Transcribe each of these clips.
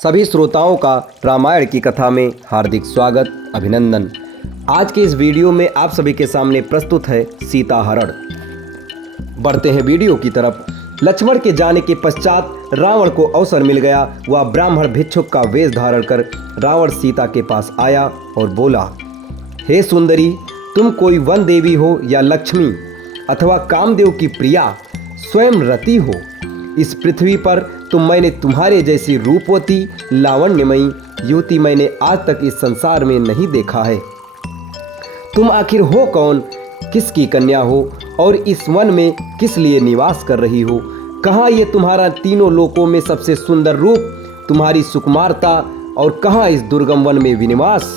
सभी श्रोताओं का रामायण की कथा में हार्दिक स्वागत अभिनंदन। आज के इस वीडियो में आप सभी के सामने प्रस्तुत है सीता हरण। बढ़ते हैं वीडियो की तरफ। लक्ष्मण के जाने के पश्चात रावण को अवसर मिल गया। वह ब्राह्मण भिक्षुक का वेश धारण कर रावण सीता के पास आया और बोला, हे सुंदरी, तुम कोई वन देवी हो या लक्ष्मी अथवा कामदेव की प्रिया स्वयं रति हो। इस पृथ्वी पर मैंने तुम्हारे जैसी रूपवती लावण्यमयी युवती मैंने आज तक इस संसार में नहीं देखा है। तुम आखिर हो कौन, किसकी कन्या हो और इस वन में किस लिए निवास कर रही हो? कहाँ ये तुम्हारा तीनों लोकों में सबसे सुंदर रूप, तुम्हारी सुकुमारता, और कहाँ इस दुर्गम वन में विनिवास?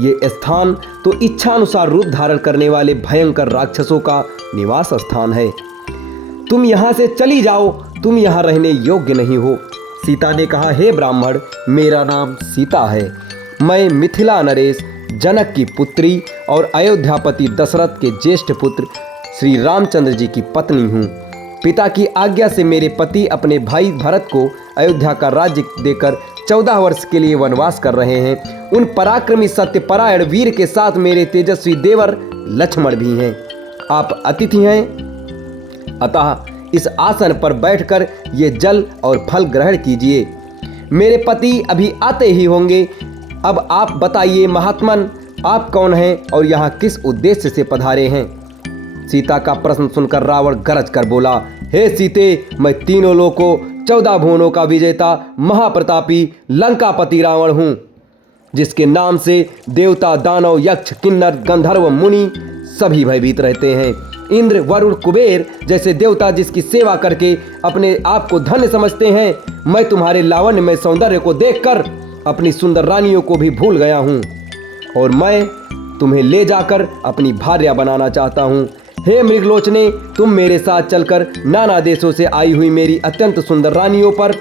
ये स्थान तो इच्छानुसार रूप धारण करने वाले भयंकर राक्षसों का निवास स्थान है। तुम यहाँ से चली जाओ, तुम यहाँ रहने योग्य नहीं हो। सीता ने कहा, हे ब्राह्मण, मेरा नाम सीता है। मैं मिथिला नरेश जनक की पुत्री और अयोध्यापति दशरथ के ज्येष्ठ पुत्र श्री रामचंद्र जी की पत्नी हूँ। पिता की आज्ञा से मेरे पति अपने भाई भरत को अयोध्या का राज्य देकर 14 वर्ष के लिए वनवास कर रहे हैं। उन पराक्रमी सत्यपरायण वीर के साथ मेरे तेजस्वी देवर लक्ष्मण भी हैं। आप अतिथि हैं, अतः इस आसन पर बैठकर ये जल और फल ग्रहण कीजिए। मेरे पति अभी आते ही होंगे। अब आप बताइए महात्मन, आप कौन हैं और यहाँ किस उद्देश्य से पधारे हैं? सीता का प्रश्न सुनकर रावण गरज कर बोला, हे सीते, मैं तीनों लोकों 14 भुवनों का विजेता महाप्रतापी लंकापति रावण हूँ, जिसके नाम से देवता, दानव, यक्ष, किन्नर, गंधर्व, मुनि सभी भयभीत रहते हैं। इंद्र, वरुण, कुबेर जैसे देवता जिसकी सेवा करके अपने आप को धन्य समझते हैं। मैं तुम्हारे लावण्य में सौंदर्य को देखकर अपनी सुंदर रानियों को भी भूल गया हूँ और मैं तुम्हें ले जाकर अपनी भार्या बनाना चाहता हूँ। हे मृगलोचने, तुम मेरे साथ चलकर नाना देशों से आई हुई मेरी अत्यंत सुंदर रानियों पर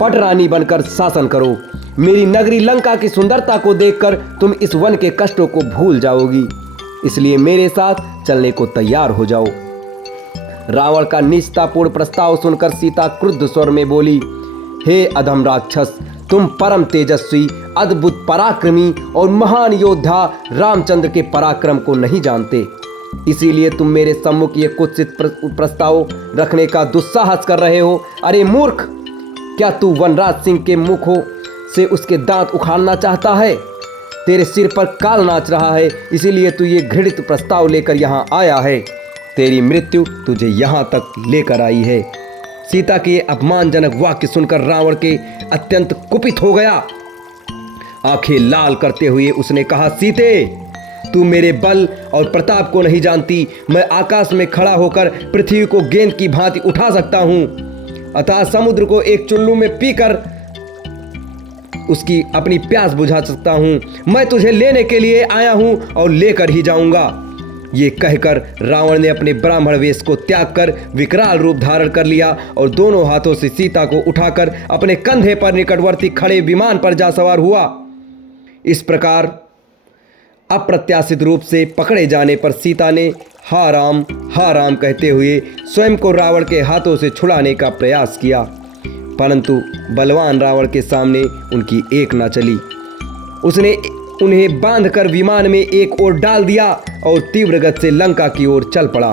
पटरानी बनकर शासन करो। मेरी नगरी लंका की सुंदरता को देखकर तुम इस वन के कष्टों को भूल जाओगी, इसलिए मेरे साथ चलने को तैयार हो जाओ। रावण का निष्ठापूर्ण प्रस्ताव सुनकर सीता क्रुद्ध स्वर में बोली, हे अधम राक्षस, तुम परम तेजस्वी, अद्भुत पराक्रमी और महान योद्धा रामचंद्र के पराक्रम को नहीं जानते, इसीलिए तुम मेरे सम्मुख ये कुत्सित प्रस्ताव रखने का दुस्साहस कर रहे हो। अरे मूर्ख, क्या तू वनराज सिंह के मुखों से उसके दांत उखाड़ना चाहता है? तेरे सिर पर काल नाच रहा है, इसीलिए तू ये घृणित प्रस्ताव लेकर यहाँ आया है। तेरी मृत्यु तुझे यहाँ तक लेकर आई है। सीता के ये अपमानजनक वाक्य सुनकर रावण के अत्यंत कुपित हो गया। आंखें लाल करते हुए उसने कहा, सीते, तू मेरे बल और प्रताप को नहीं जानती। मैं आकाश में खड़ा होकर पृथ्वी को गेंद की भांति उठा सकता हूँ, अतः समुद्र को एक चुल्लू में पीकर उसकी अपनी प्यास बुझा सकता हूं। मैं तुझे लेने के लिए आया हूं और लेकर ही जाऊंगा। ये कहकर रावण ने अपने ब्राह्मण वेश को त्याग कर विकराल रूप धारण कर लिया और दोनों हाथों से सीता को उठाकर अपने कंधे पर निकटवर्ती खड़े विमान पर जा सवार हुआ। इस प्रकार अप्रत्याशित रूप से पकड़े जाने पर सीता ने हा राम कहते हुए स्वयं को रावण के हाथों से छुड़ाने का प्रयास किया, परंतु बलवान रावण के सामने उनकी एक न चली। उसने उन्हें बांधकर विमान में एक ओर डाल दिया और तीव्र गति से लंका की ओर चल पड़ा।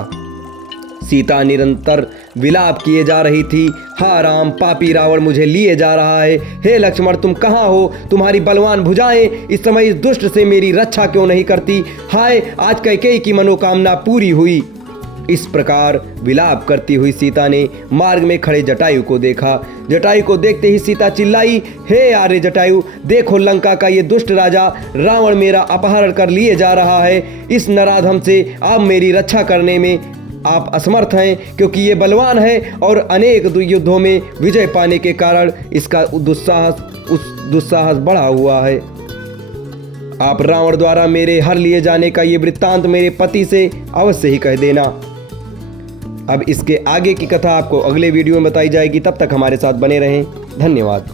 सीता निरंतर विलाप किए जा रही थी, हा राम, पापी रावण मुझे लिए जा रहा है। हे लक्ष्मण, तुम कहाँ हो? तुम्हारी बलवान भुजाएं इस समय इस दुष्ट से मेरी रक्षा क्यों नहीं करती? हाय, आज कैकेयी की मनोकामना पूरी हुई। इस प्रकार विलाप करती हुई सीता ने मार्ग में खड़े जटायु को देखा। जटायु को देखते ही सीता चिल्लाई, हे आर्य जटायु, देखो लंका का ये दुष्ट राजा रावण मेरा अपहरण कर लिए जा रहा है। इस नराधम से आप मेरी रक्षा करने में आप असमर्थ हैं, क्योंकि ये बलवान है और अनेक युद्धों में विजय पाने के कारण इसका दुस्साहस बढ़ा हुआ है। आप रावण द्वारा मेरे हर लिए जाने का ये वृत्तांत मेरे पति से अवश्य ही कह देना। अब इसके आगे की कथा आपको अगले वीडियो में बताई जाएगी। तब तक हमारे साथ बने रहें। धन्यवाद।